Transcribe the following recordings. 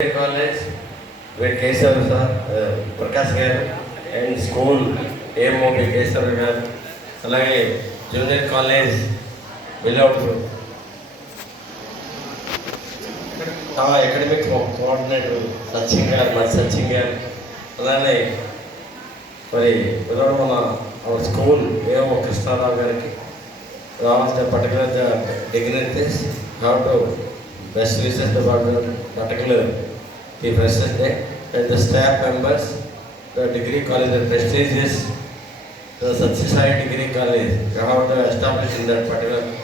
College with Keshav sir Prakash garu and school AMOP Keshav garu అలాగే junior college విలౌట్ academic coordinator Sachin garu మరి సచిన్ గారు అలానే మరి ఈరోజు మన స్కూల్ ఏమో కృష్ణారావు గారికి రావాల్సిన particular dignities how to West Research Department particularly. He day and the staff members, the degree college, the prestigious, the subsidized degree college, how have established in that particular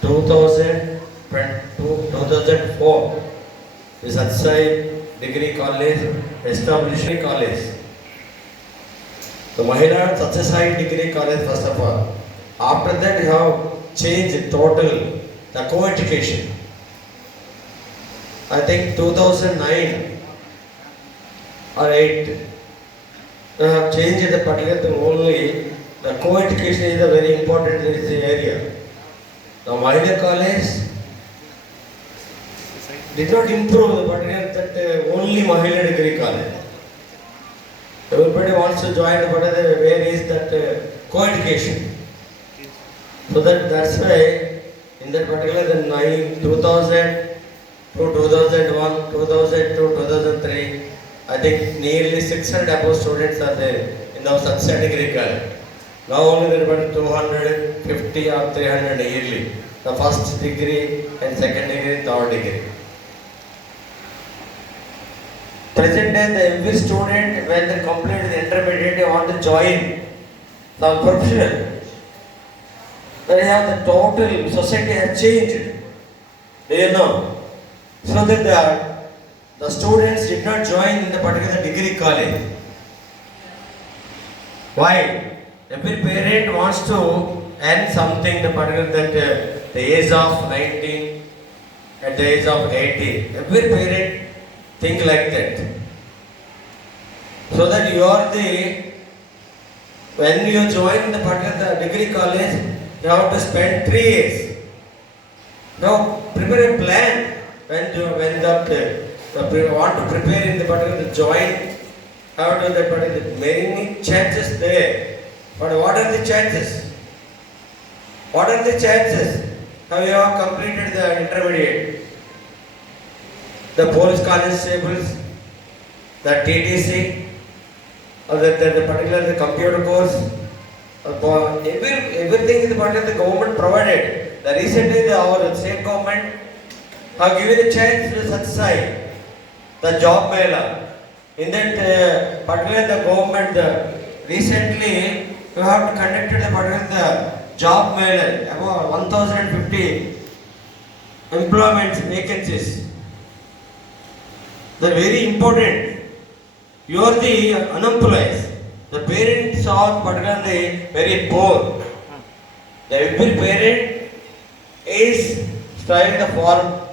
2000, 2004, the subsidized degree college established college. The Mahila Satsasai degree college first of all. After that you have changed total the co-education. I think 2009 or 8, they have changed the particular thing only, the co-education is a very important in this area. Now, Mahila College did not improve the particular that uh, only Mahila degree college. Everybody wants to join, but uh, where is that uh, co-education? So that that's why in that particular the nine, 2000 to 2001, 2002, 2003, I think nearly 600 above students are there in our Satya degree college. Now only there are about 250 or 300 yearly. The first degree and second degree, third degree. Present day, the every student when they complete the intermediate, they want to join some profession. When you have the total society has changed. Do you know? So that the, the students did not join in the particular degree college. Why? Every parent wants to earn something, the particular that uh, the age of 19, at the age of 18. Every parent think like that. So that you are the, when you join the particular degree college, you have to spend three years. Now prepare a plan when you, when that, uh, you want to prepare in the particular join, how to that particular, many chances there. But what are the chances? What are the chances? How you have completed the intermediate? The police constables, the TTC, or the, the, the particular the computer course, or every, everything is the part of the government provided. The recently the our state government have given a chance to such side, the job mela. In that uh, particular the government the, recently you have conducted the particular the job mela about 1050 employment vacancies. The very important. You are the unemployed. The parents are particularly very poor. The every parent is trying the farm,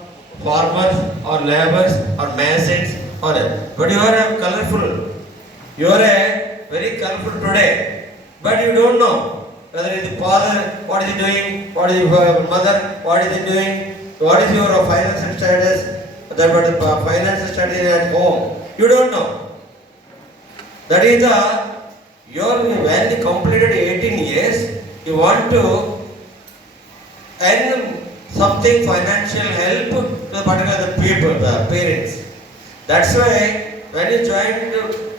farmers or laborers or masons or but you are a colorful. You are a very colorful today, but you don't know whether it is father, what is he doing, what is your mother, what is he doing, what is your financial status, that the financial status at home. You don't know. That is the your when you completed 18 years, you want to earn something financial help to the particular the people, the parents. That's why when you join,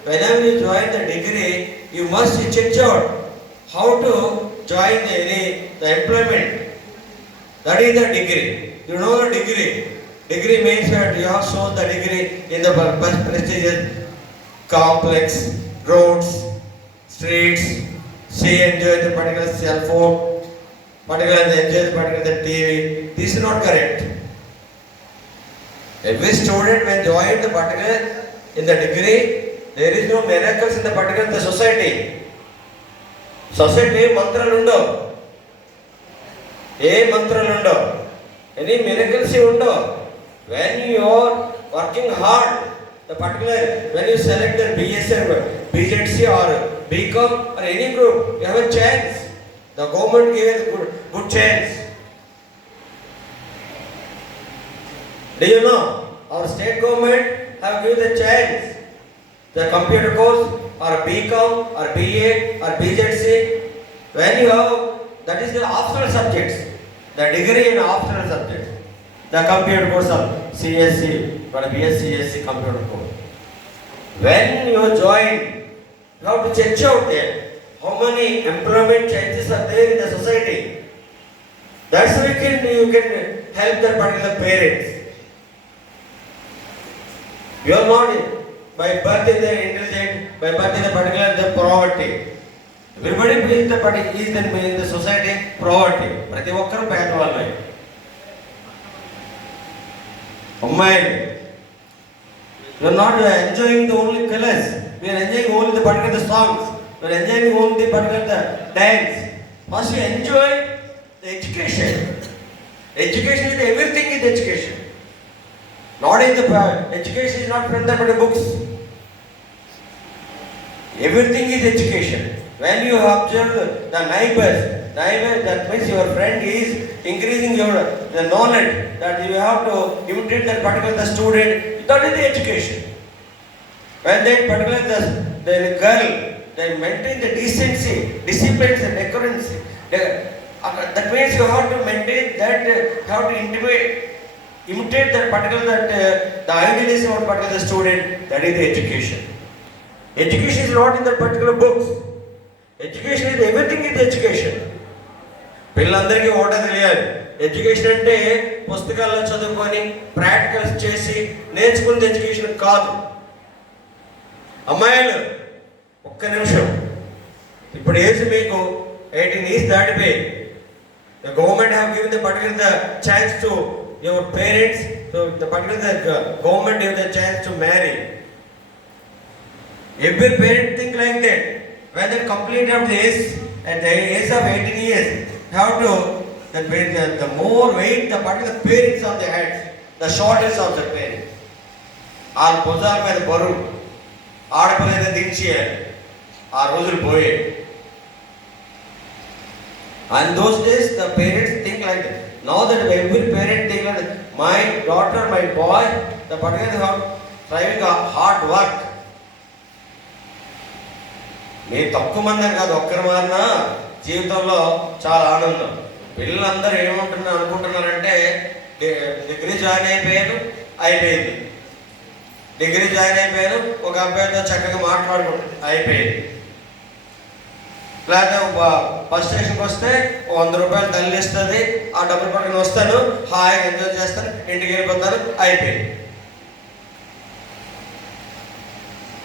whenever you join the degree, you must check out how to join the, the employment. That is the degree. You know the degree. Degree means that you have shown the degree in the pre- prestigious complex, roads, streets, see enjoy the particular cell phone, particular enjoy the particular the TV. This is not correct. Every student when join the particular in the degree, there is no miracles in the particular the society. Society మంత్రాలు ఉండవు ఏ మంత్రాలు ఉండవు any miracles ఉండవు when you are working hard the particular when you select the BSF BZC or BCom or any group you have a chance The government gave good, good chance. Do you know? Our state government have given the chance. The computer course or BCom or BA or BZC. When you have, that is the optional subjects. The degree in optional subjects. The computer course of CSC or BSCSC computer course. When you join, you have to check out there how many employment chances are there in the society. That's why you can, you can help the particular parents. You are not by birth in the intelligent, by birth in the particular the poverty. Everybody is the party is the in the society poverty. ప్రతి ఒక్కరూ పేదవాళ్ళే అమ్మాయిలు You are not uh, enjoying the only colors. We are enjoying only the are enjoying only particular dance. First you enjoy the education. Education is everything is education. Not in the education is not from the books. Everything is education. When you observe the neighbors, neighbor that means your friend is increasing your the knowledge that you have to imitate that particular student. That is the education. When that particular the, the girl they maintain the decency, discipline and decorency. The- uh, that means you have to maintain that, uh, you have to intimate, imitate that particular that uh, the idealism of particular student. That is the education. Education is not in that particular books. Education is everything is education. పిల్లలందరికీ ఒకటే తెలియాలి education అంటే పుస్తకాల్లో చదువుకొని practicals చేసి నేర్చుకునే education కాదు అమ్మాయిలు ఒక్క నిమిషం ఇప్పుడు ఏజ్ మీకు ఎయిటీన్ ఇయర్స్ దాటిపోయి the government have given the particular the chance to your parents to the particular the government give the chance to marry Every parent think like that. When they complete of the age, at the age of 18 years, how to, the, the, the more weight the particular parents on the head, the shortest of the parents. వాళ్ళ భుజాల మీద బరువు ఆడపిల్ల దించేయాలి ఆ రోజులు పోయే. And those days the parents think like now that every parent think like my daughter my boy the Patel striving hard work మీరు తక్కువ మంది కాదు ఒక్కరి మారిన జీవితంలో చాలా ఆనందం. పిల్లలందరూ ఏమంటున్నారు అనుకుంటున్నారంటే డిగ్రీ జాయిన్ అయిపోయారు అయిపోయింది. డిగ్రీ జాయిన్ అయిపోయారు ఒక అబ్బాయితో చక్కగా మాట్లాడుకుంటుంది అయిపోయింది. లేకపోతే బస్ స్టేషన్కి వస్తే వంద రూపాయలు తల్లి ఇస్తుంది. ఆ డబ్బులు పట్టుకుని వస్తాను హాయిగా ఎంజాయ్ చేస్తాను ఇంటికి వెళ్ళిపోతాను అయిపోయింది.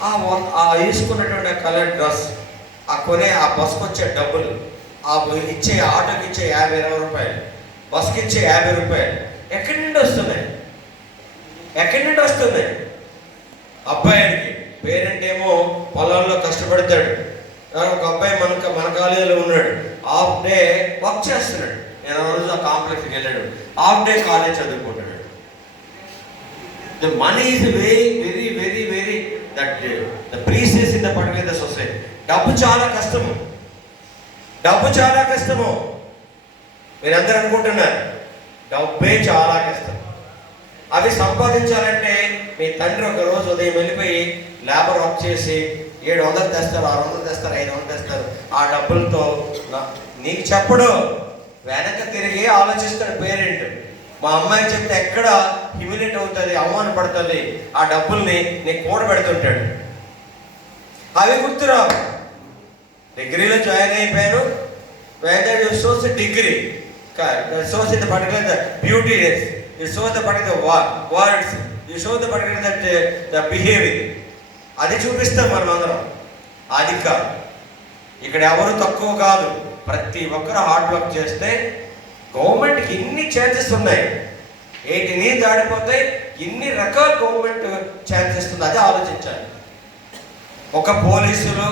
ఆ ఆ వేసుకున్నటువంటి కలర్ డ్రెస్ ఆ కొనే ఆ బస్కి వచ్చే డబ్బులు ఆ ఇచ్చే ఆటోకి ఇచ్చే యాభై ఇరవై రూపాయలు బస్కి ఇచ్చే యాభై రూపాయలు ఎక్కడి నుండి వస్తున్నాయి? ఎక్కడి నుండి వస్తున్నాయి? అబ్బాయికి పేరెంట్ ఏమో పొలాల్లో కష్టపడతాడు. ఒక అబ్బాయి మన మన కాలేజీలో ఉన్నాడు. హాఫ్ డే వర్క్ చేస్తున్నాడు. నేను రోజు ఆ కాంప్లెక్స్కి వెళ్ళాడు. హాఫ్ డే కాలేజ్ చదువుకుంటున్నాడు. The money is very very very very that the precious in the particular particular డబ్బు చాలా కష్టము. డబ్బు చాలా కష్టము. మీరందరూ అనుకుంటున్నారు. డబ్బే చాలా కష్టం. అవి సంపాదించాలంటే మీ తండ్రి ఒక రోజు ఉదయం వెళ్ళిపోయి లేబర్ వర్క్ చేసి ఏడు వందలు తెస్తారు ఆరు వందలు తెస్తారు ఐదు వందలు తెస్తారు. ఆ డబ్బులతో నీకు చెప్పడు. వెనక తిరిగి ఆలోచిస్తాడు పేరెంట్. మా అమ్మాయి చెప్తే ఎక్కడ హ్యూమిలేట్ అవుతుంది అవమానపడుతుంది ఆ డబ్బుల్ని నీకు కూడబెడుతుంటాడు అవి గుర్తురావు. డిగ్రీలో జాయిన్ అయిపోయాను whether you degree. Shows in the particular the beauty days you show the particular words you show the particular that the behaviour అది చూపిస్తాం మనం అందరం అది కాదు. ఇక్కడ ఎవరు తక్కువ కాదు. ప్రతి ఒక్కరు హార్డ్ వర్క్ చేస్తే గవర్నమెంట్కి ఇన్ని ఛాన్సెస్ ఉన్నాయి. ఎయిటీని దాడిపోతే ఇన్ని రకాల గవర్నమెంట్ ఛాన్స్ ఇస్తుంది అదే ఆలోచించాలి. ఒక పోలీసులు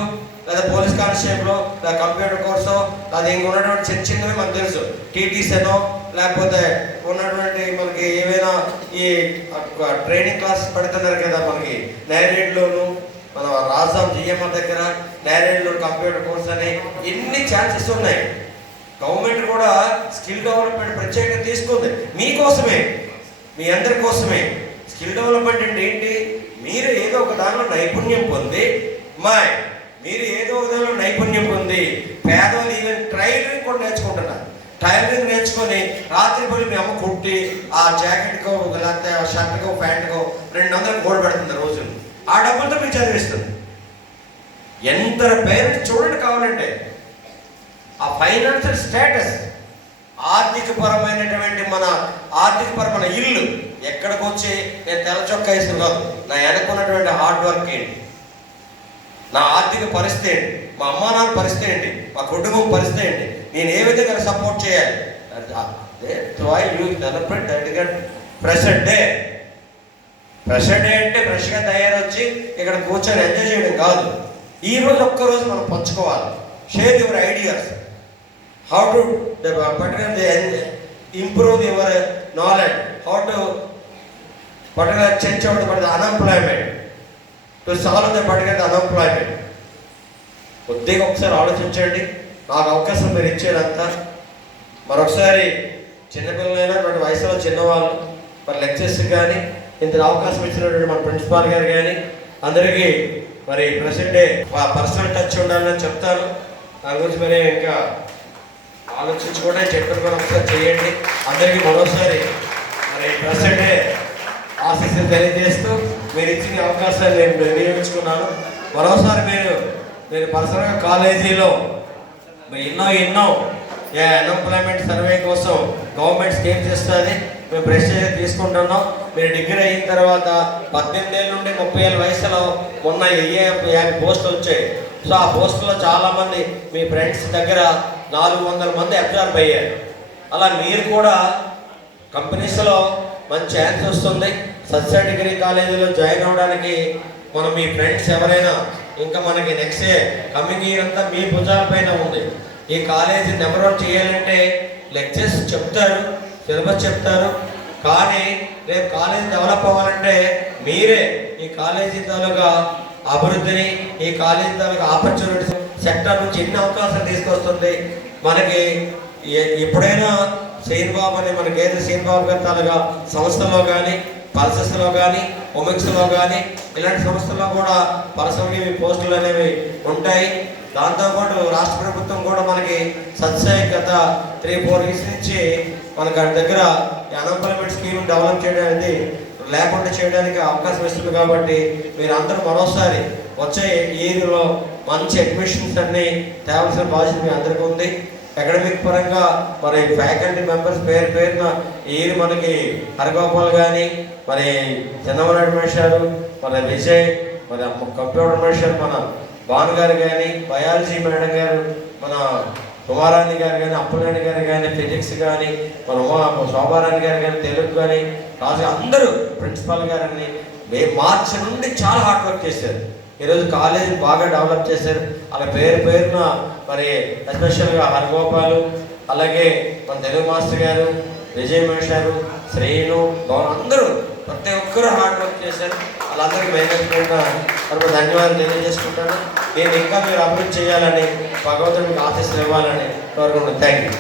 లేదా పోలీస్ కానిస్టేబుల్ లేదా కంప్యూటర్ కోర్సు లేదా ఇంకా ఉన్నటువంటి చిన్న చిన్నవి మనకు తెలుసు. టీటీసీనో లేకపోతే ఉన్నటువంటి మనకి ఏవైనా ఈ ట్రైనింగ్ క్లాస్ పెడుతున్నారు కదా మనకి. నేరేడ్లోను మన రాజాం జిఎంఆర్ దగ్గర నైరేడ్లో కంప్యూటర్ కోర్స్ అని ఎన్ని ఛాన్సెస్ ఉన్నాయి. గవర్నమెంట్ కూడా స్కిల్ డెవలప్మెంట్ ప్రత్యేకంగా తీసుకుంది. మీకోసమే మీ అందరి కోసమే. స్కిల్ డెవలప్మెంట్ అంటే ఏంటి? దానిలో నైపుణ్యం పొంది మా మీరు ఏదో ఒక దానిలో నైపుణ్యం పొంది పేదవాళ్ళు ఈవెన్ ట్రైలరింగ్ కూడా నేర్చుకుంటున్నారు. టైలరింగ్ నేర్చుకొని రాత్రి పడి మీ అమ్మ కుట్టి ఆ జాకెట్కో లేకపోతే ఆ షర్ట్కో ప్యాంట్కో రెండు వందలకు గోడ పెడుతుంది రోజు. ఆ డబ్బులతో మీకు చదివిస్తుంది. ఎంత పేరెంట్స్ చూడండి కావాలంటే. ఆ ఫైనాన్షియల్ స్టేటస్ ఆర్థిక పరమైనటువంటి మన ఆర్థిక పరమైన ఇల్లు ఎక్కడికి వచ్చి నేను తెల్ల చొక్కా వేసుకుని కాదు నా వెనకున్నటువంటి హార్డ్ వర్క్ ఏంటి? నా ఆర్థిక పరిస్థితి ఏంటి? మా అమ్మా నాన్న పరిస్థితి ఏంటి? మా కుటుంబం పరిస్థితి ఏంటి? నేను ఏ విధంగా సపోర్ట్ చేయాలి? Why you celebrate that present day present day అంటే ఫ్రెష్గా తయారొచ్చి ఇక్కడ కూర్చొని ఎంజాయ్ చేయడం కాదు. ఈ రోజు ఒక్క రోజు మనం పంచుకోవాలి. Share your ideas how to particular improve your knowledge how to particular church out పడుతుంది unemployment to solve the particular unemployment కొద్దిగా ఒకసారి ఆలోచించండి. నాకు అవకాశం మీరు ఇచ్చారంతా మరొకసారి చిన్నపిల్లలైనా మన వయసులో చిన్నవాళ్ళు మన లెక్చర్స్ కానీ ఇంత అవకాశం ఇచ్చినటువంటి మన ప్రిన్సిపాల్ గారు కానీ అందరికీ మరి ప్రెసెంట్ డే పర్సనల్ టచ్ ఉండాలని చెప్తాను. దాని గురించి మరి ఇంకా ఆలోచించుకోవడం చెప్పిన కూడా ఒకసారి చేయండి. అందరికీ మరోసారి మరి ప్రెసెంట్ డే ఆశీస్సులు తెలియజేస్తూ మీరు ఇచ్చిన అవకాశాన్ని నేను వినియోగించుకున్నాను. మరోసారి మీరు నేను పర్సనల్గా కాలేజీలో ఎన్నో ఎన్నో అన్ఎంప్లాయ్మెంట్ సర్వే కోసం గవర్నమెంట్ స్కీమ్స్ ఇస్తుంది మేము ప్రెస్టేజ్ తీసుకుంటున్నాం. మీరు డిగ్రీ అయిన తర్వాత పద్దెనిమిది ఏళ్ళ నుండి ముప్పై ఏళ్ళ వయసులో మొన్న ఏ యాభై పోస్టులు వచ్చాయి? సో ఆ పోస్టులో చాలామంది మీ ఫ్రెండ్స్ దగ్గర నాలుగు వందల మంది అబ్జర్వ్ అయ్యారు. అలా మీరు కూడా కంపెనీస్లో మంచి ఛాన్స్ వస్తుంది. సత్సా డిగ్రీ కాలేజీలో జాయిన్ అవ్వడానికి మనం మీ ఫ్రెండ్స్ ఎవరైనా ఇంకా మనకి నెక్స్ట్ కమింగ్ ఇయర్ అంతా మీ భుజాల పైన ఉంది. ఈ కాలేజీ నెంబర్ వన్ చేయాలంటే లెక్చర్స్ చెప్తారు సిలబస్ చెప్తారు. కానీ రేపు కాలేజీ డెవలప్ అవ్వాలంటే మీరే ఈ కాలేజీ తాలూకా అభివృద్ధిని ఈ కాలేజీ తాలూకా ఆపర్చునిటీస్ సెక్టర్ నుంచి ఎన్ని అవకాశాలు తీసుకొస్తుంది. మనకి ఎ- ఎప్పుడైనా శ్రీన్ బాబు అని మనకి ఏదో శ్రీన్ బాబు గారి తాలూకా సంస్థలో కానీ పల్సెస్లో కానీ ఒమిక్స్లో కానీ ఇలాంటి సంస్థల్లో కూడా పర్సనల్గా పోస్టులు అనేవి ఉంటాయి. దాంతోపాటు రాష్ట్ర ప్రభుత్వం కూడా మనకి సత్సాయి గత త్రీ ఫోర్ ఇయర్స్ నుంచి మనకి ఆయన దగ్గర అన్ఎంప్లాయ్మెంట్ స్కీమ్ డెవలప్ చేయడం అనేది లేకుండా చేయడానికి అవకాశం ఇస్తుంది కాబట్టి మీరు అందరూ మరోసారి వచ్చే ఇయర్లో మంచి అడ్మిషన్స్ అన్ని తేవాల్సిన బాధ్యత మీ అందరికీ ఉంది. అకాడమిక్ పరంగా మరి ఫ్యాకల్టీ మెంబర్స్ పేరు పేరున ఈ మనకి హరగోపాల్ కానీ మరి చంద్రబాబు మేషారు మన విజయ్ మన కంప్యూటర్ మేషారు మన భాను గారు కానీ బయాలజీ మేడం గారు మన కుమారాణి గారు కానీ అప్పలనాయుడు గారు కానీ ఫిజిక్స్ కానీ మన ఉమా శోభారాణి గారు కానీ తెలుగు కానీ రాజు అందరూ ప్రిన్సిపాల్ గారని మే మార్చి నుండి చాలా హార్డ్ వర్క్ చేశారు. ఈరోజు కాలేజీ బాగా డెవలప్ చేశారు. అలా పేరు పేరున మరి ఎస్పెషల్గా హరిగోపాలు అలాగే మన తెలుగు మాస్టర్ గారు విజయ్ గారు శ్రేణు భవన్ అందరూ ప్రతి ఒక్కరూ హార్డ్ వర్క్ చేశారు. వాళ్ళందరికీ మేనేజ్మెంట్గా మరి ధన్యవాదాలు తెలియజేసుకుంటాను. నేను ఇంకా మీరు అభివృద్ధి చేయాలని భగవంతుడికి ఆశీస్సులు ఇవ్వాలని కోరుకుంటున్నాను. Thank you